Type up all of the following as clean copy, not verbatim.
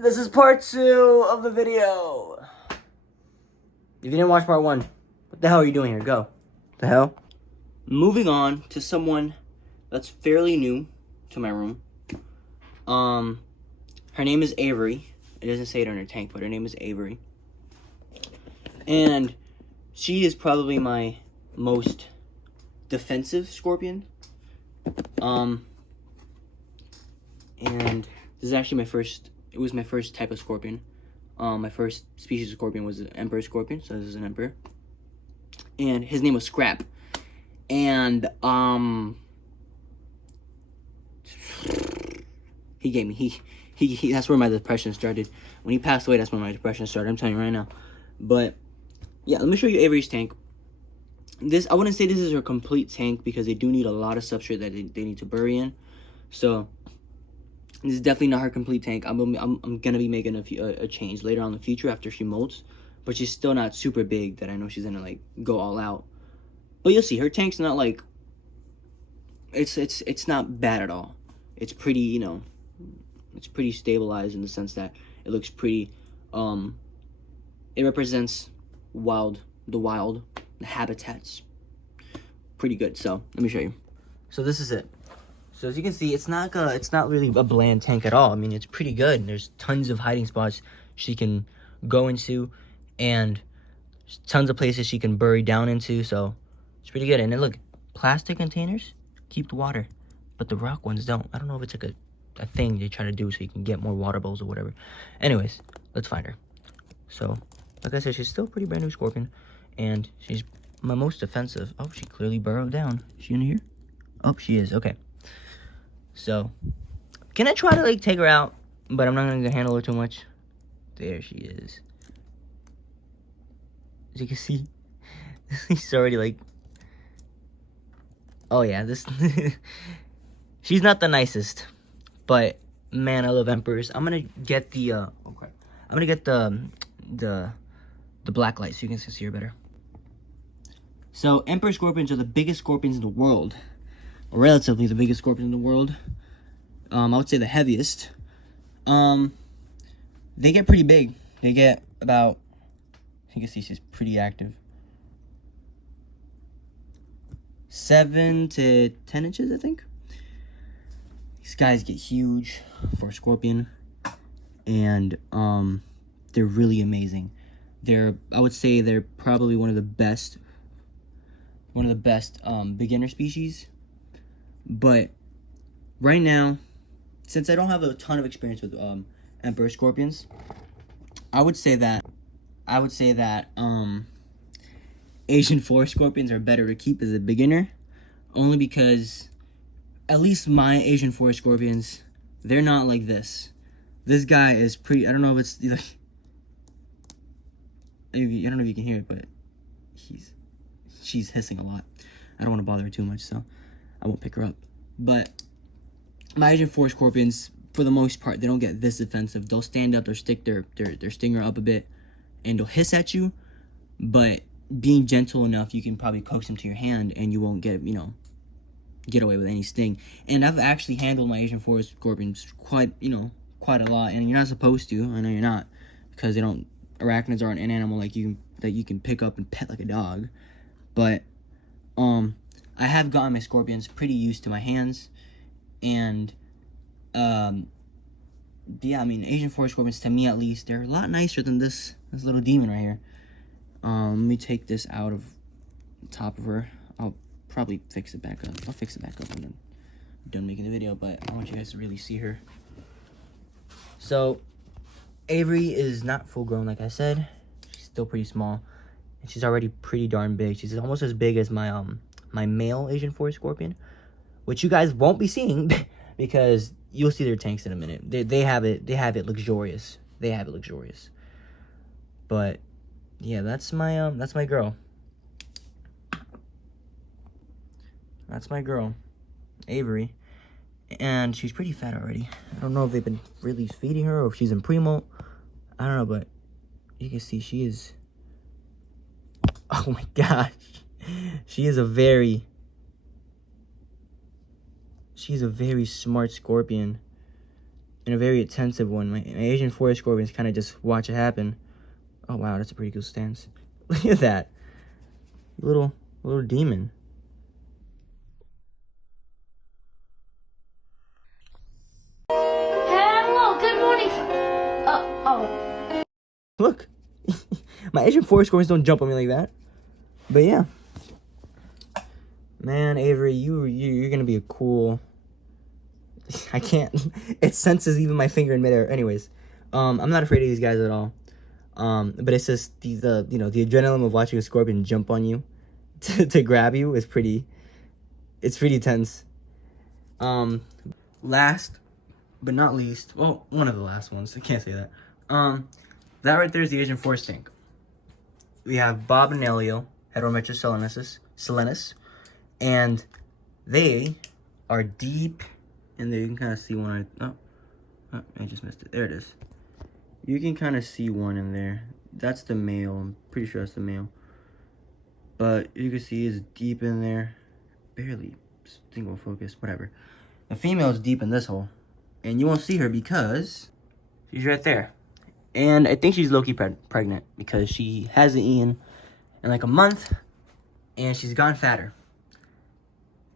This is part 2 of the video. If you didn't watch part 1, what the hell are you doing here? Go. The hell? Moving on to someone that's fairly new to my room. Her name is Avery. It doesn't say it on her tank, but her name is Avery. And she is probably my most defensive scorpion. And this is actually it was my first type of scorpion. My first species of scorpion was an emperor scorpion, so this is an emperor. And his name was Scrap. And, he gave me, he that's where my depression started. When he passed away, that's when my depression started, I'm telling you right now. But, yeah, let me show you Avery's tank. I wouldn't say this is her complete tank, because they do need a lot of substrate that they need to bury in. So, this is definitely not her complete tank. I'm gonna be making a change later on in the future after she molts, but she's still not super big that I know she's gonna like go all out. But you'll see, her tank's not like it's not bad at all. It's pretty, you know, it's pretty stabilized in the sense that it looks pretty. It represents the habitats. Pretty good. So let me show you. So this is it. So as you can see, it's not really a bland tank at all. I mean, it's pretty good. There's tons of hiding spots she can go into, and tons of places she can bury down into. So it's pretty good. And then look, plastic containers keep the water, but the rock ones don't. I don't know if it's like a thing they try to do so you can get more water bowls or whatever. Anyways, let's find her. So like I said, she's still a pretty brand new scorpion, and she's my most defensive. Oh, she clearly burrowed down. Is she in here? Oh, she is. Okay. So, can I try to, like, take her out? But I'm not going to handle her too much. There she is. As you can see, she's already, like... Oh, yeah, this... She's not the nicest. But, man, I love Emperors. I'm going to get the, Oh, crap. I'm going to get the black light so you can see her better. So, Emperor scorpions are the biggest scorpions in the world. Relatively the biggest scorpion in the world. I would say the heaviest. They get pretty big. They get about, you can see she's pretty active, 7 to 10 inches, I think. These guys get huge for a scorpion, and they're really amazing. I would say they're probably one of the best beginner species. But right now, since I don't have a ton of experience with emperor scorpions, I would say that Asian forest scorpions are better to keep as a beginner, only because at least my Asian forest scorpions, they're not like this. This guy is pretty. I don't know if it's like, I don't know if you can hear it, but she's hissing a lot. I don't want to bother her too much, so I won't pick her up. But my Asian forest scorpions, for the most part, they don't get this defensive. They'll stand up, they'll stick their stinger up a bit, and they'll hiss at you. But being gentle enough, you can probably coax them to your hand, and you won't get away with any sting. And I've actually handled my Asian forest scorpions quite a lot. And you're not supposed to. I know you're not, because arachnids aren't an animal that you can pick up and pet like a dog. But I have gotten my scorpions pretty used to my hands, and yeah, I mean, Asian forest scorpions, to me at least, they're a lot nicer than this little demon right here. Let me take this out of the top of her. I'll probably fix it back up. I'll fix it back up when I'm done making the video, but I want you guys to really see her. So, Avery is not full grown, like I said. She's still pretty small, and she's already pretty darn big. She's almost as big as my my male Asian forest scorpion, which you guys won't be seeing because you'll see their tanks in a minute. They have it luxurious. They have it luxurious. But yeah, that's my girl. That's my girl, Avery, and she's pretty fat already. I don't know if they've been really feeding her or if she's in pre-molt. I don't know, but you can see she is. Oh my gosh. She's a very smart scorpion. and a very attentive one. My Asian forest scorpions kind of just watch it happen. Oh wow, that's a pretty cool stance. Look at that, little demon. Hello, good morning. Oh. Look, my Asian forest scorpions don't jump on me like that. But yeah, man, Avery, you're gonna be a cool. I can't. It senses even my finger in midair. Anyways, I'm not afraid of these guys at all. But it's just the the adrenaline of watching a scorpion jump on you to grab you is pretty. It's pretty tense. Last but not least, well, one of the last ones. I can't say that. That right there is the Asian forest tank. We have Bob and Elio, Heterometrus silenus, and they are deep in there. You can kind of see one. Oh, I just missed it. There it is. You can kind of see one in there. That's the male. I'm pretty sure that's the male. But you can see it's deep in there. Barely single focus, whatever. The female is deep in this hole. And you won't see her because she's right there. And I think she's low-key pregnant because she hasn't eaten in like a month. And she's gotten fatter.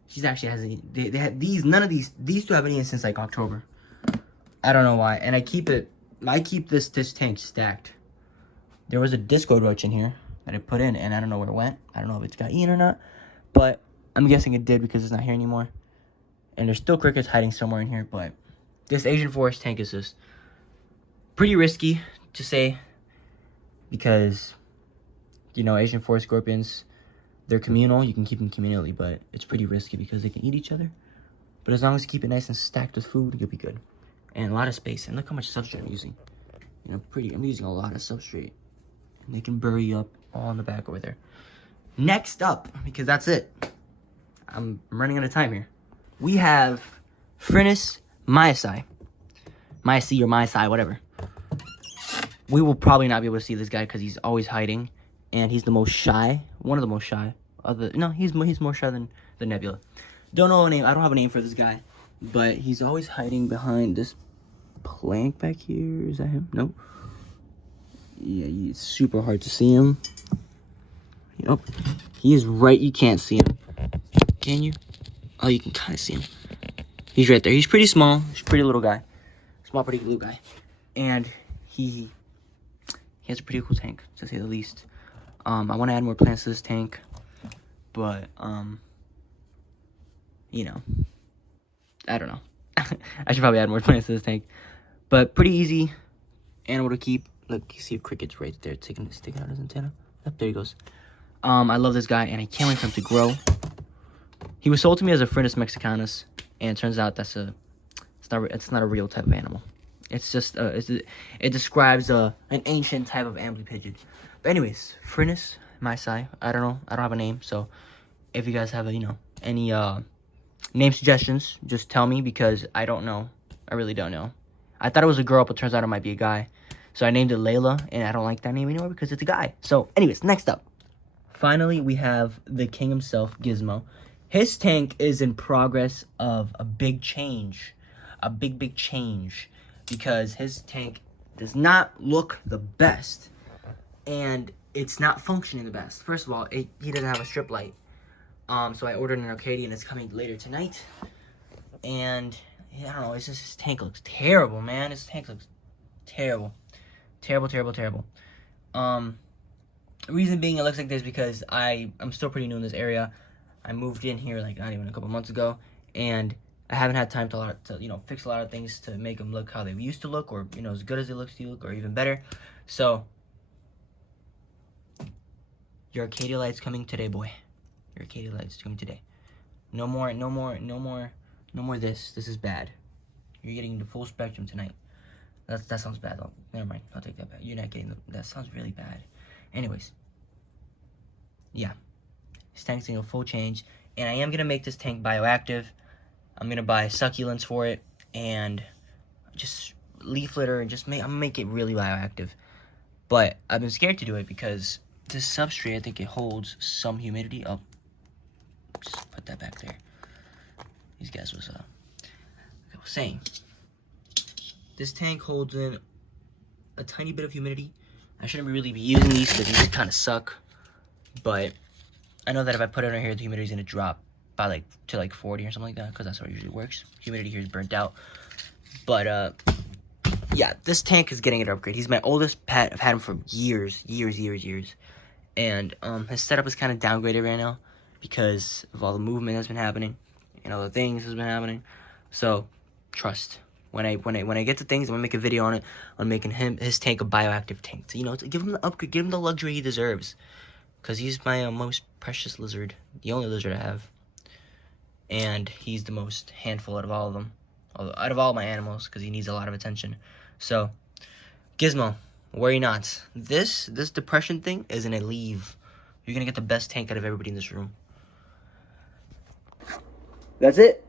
She's actually hasn't eaten. They had these two haven't eaten since like October. I don't know why. And I keep this tank stacked. There was a disco roach in here that I put in, and I don't know where it went. I don't know if it's got eaten or not, but I'm guessing it did because it's not here anymore. And there's still crickets hiding somewhere in here, but this Asian forest tank is just pretty risky to say because, you know, Asian forest scorpions, they're communal. You can keep them communally, but it's pretty risky because they can eat each other. But as long as you keep it nice and stacked with food, you'll be good. And a lot of space. And look how much substrate I'm using. You know, I'm using a lot of substrate. And they can bury you up all in the back over there. Next up, because that's it. I'm running out of time here. We have Phrynis myasi. Myasi or mysi, whatever. We will probably not be able to see this guy because he's always hiding. And he's the most shy. One of the most shy. He's more shy than Nebula. Don't know a name. I don't have a name for this guy. But he's always hiding behind this plank back here. Is that him? Nope. Yeah, it's super hard to see him. Yep. He is right. You can't see him. Can you? Oh, you can kind of see him. He's right there. He's pretty small. He's a pretty little guy. Small, pretty little guy. And he has a pretty cool tank, to say the least. I want to add more plants to this tank. But, you know. I don't know. I should probably add more plants to this tank. But pretty easy animal to keep. Look, you see a cricket's right there sticking out his antenna. Yep, there he goes. I love this guy, and I can't wait for him to grow. He was sold to me as a Phrynis mexicanus, and it turns out it's not a real type of animal. It's just it describes an ancient type of ambly pigeon. But anyways, Phrynis mysi. I don't know. I don't have a name, so if you guys have any name suggestions, just tell me because I don't know. I really don't know. I thought it was a girl, but turns out it might be a guy. So I named it Layla, and I don't like that name anymore because it's a guy. So anyways, next up. Finally, we have the king himself, Gizmo. His tank is in progress of a big change. A big change. Because his tank does not look the best. And it's not functioning the best. First of all, he doesn't have a strip light. So I ordered an Arcadia and it's coming later tonight. And I don't know, it's just his tank looks terrible, man. His tank looks terrible. Terrible. Reason being it looks like this because I'm still pretty new in this area. I moved in here like not even a couple months ago, and I haven't had time to fix a lot of things to make them look how they used to look, or as good as it looks to look, or even better. So your Arcadia light's coming today, boy. Your Arcadia light's coming today. No more this. This is bad. You're getting the full spectrum tonight. That sounds bad though. Never mind. I'll take that back. You're not getting that sounds really bad. Anyways. Yeah. This tank's getting a full change. And I am gonna make this tank bioactive. I'm gonna buy succulents for it and just leaf litter and I'm gonna make it really bioactive. But I've been scared to do it because this substrate, I think it holds some humidity. Oh, just put that back there. These guys was like I was saying. This tank holds in a tiny bit of humidity. I shouldn't really be using these because these kind of suck. But I know that if I put it in here, the humidity is going to drop by to 40 or something like that, because that's how it usually works. Humidity here is burnt out. But yeah, this tank is getting an upgrade. He's my oldest pet. I've had him for years. And his setup is kind of downgraded right now because of all the movement that's been happening and all the things that's been happening. So trust. When I get to things, I'm gonna make a video on it, on making his tank a bioactive tank. So, you know, to give him the upgrade, give him the luxury he deserves. Because he's my most precious lizard, the only lizard I have. And he's the most handful out of all of them. Out of all my animals, because he needs a lot of attention. So, Gizmo, worry not. This depression thing is gonna leave. You're gonna get the best tank out of everybody in this room. That's it.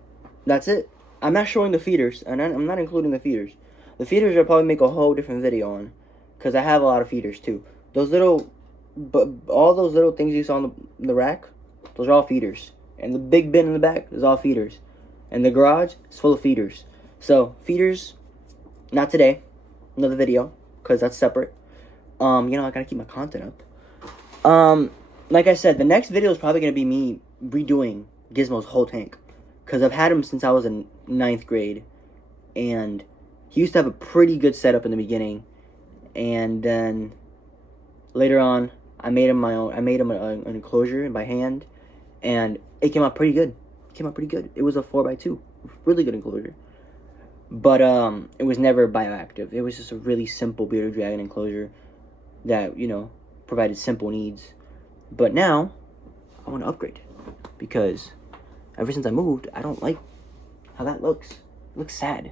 I'm not showing the feeders, and I'm not including the feeders. The feeders I'll probably make a whole different video on, because I have a lot of feeders too. All those little things you saw on the rack, those are all feeders. And the big bin in the back is all feeders. And the garage is full of feeders. So, feeders, not today. Another video, because that's separate. You know, I gotta keep my content up. Like I said, the next video is probably gonna be me redoing Gizmo's whole tank. Because I've had him since I was in 9th grade. And he used to have a pretty good setup in the beginning. And then later on, I made him my own. I made him an enclosure by hand, and it came out pretty good. It was a 4x2, really good enclosure. But it was never bioactive. It was just a really simple bearded dragon enclosure that, you know, provided simple needs. But now I want to upgrade because ever since I moved, I don't like how that looks. It looks sad.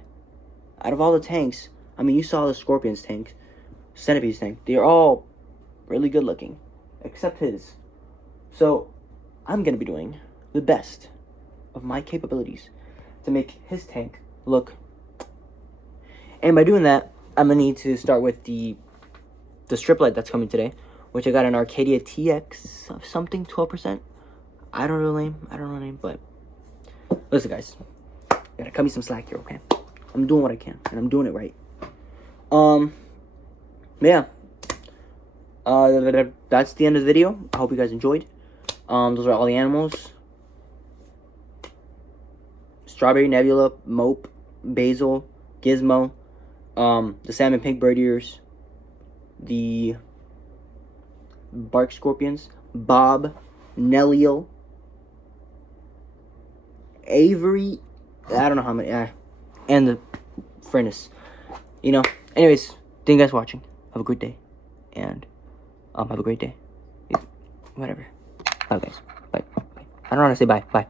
Out of all the tanks, I mean, you saw the Scorpion's tank, Centipede's tank. They're all really good looking, except his. So, I'm going to be doing the best of my capabilities to make his tank look. And by doing that, I'm going to need to start with the strip light that's coming today, which I got an Arcadia TX of something, 12%. I don't know the name, but listen, guys, you gotta cut me some slack here, okay? I'm doing what I can, and I'm doing it right. Yeah. That's the end of the video. I hope you guys enjoyed. Those are all the animals. Strawberry, Nebula, Mope, Basil, Gizmo, the salmon pink bird ears, the bark scorpions, Bob, Nelliel, Avery, I don't know how many, and the Furnace. You know, anyways, thank you guys for watching. Have a good day, and have a great day. Whatever. Bye, guys. Bye. I don't want to say bye. Bye.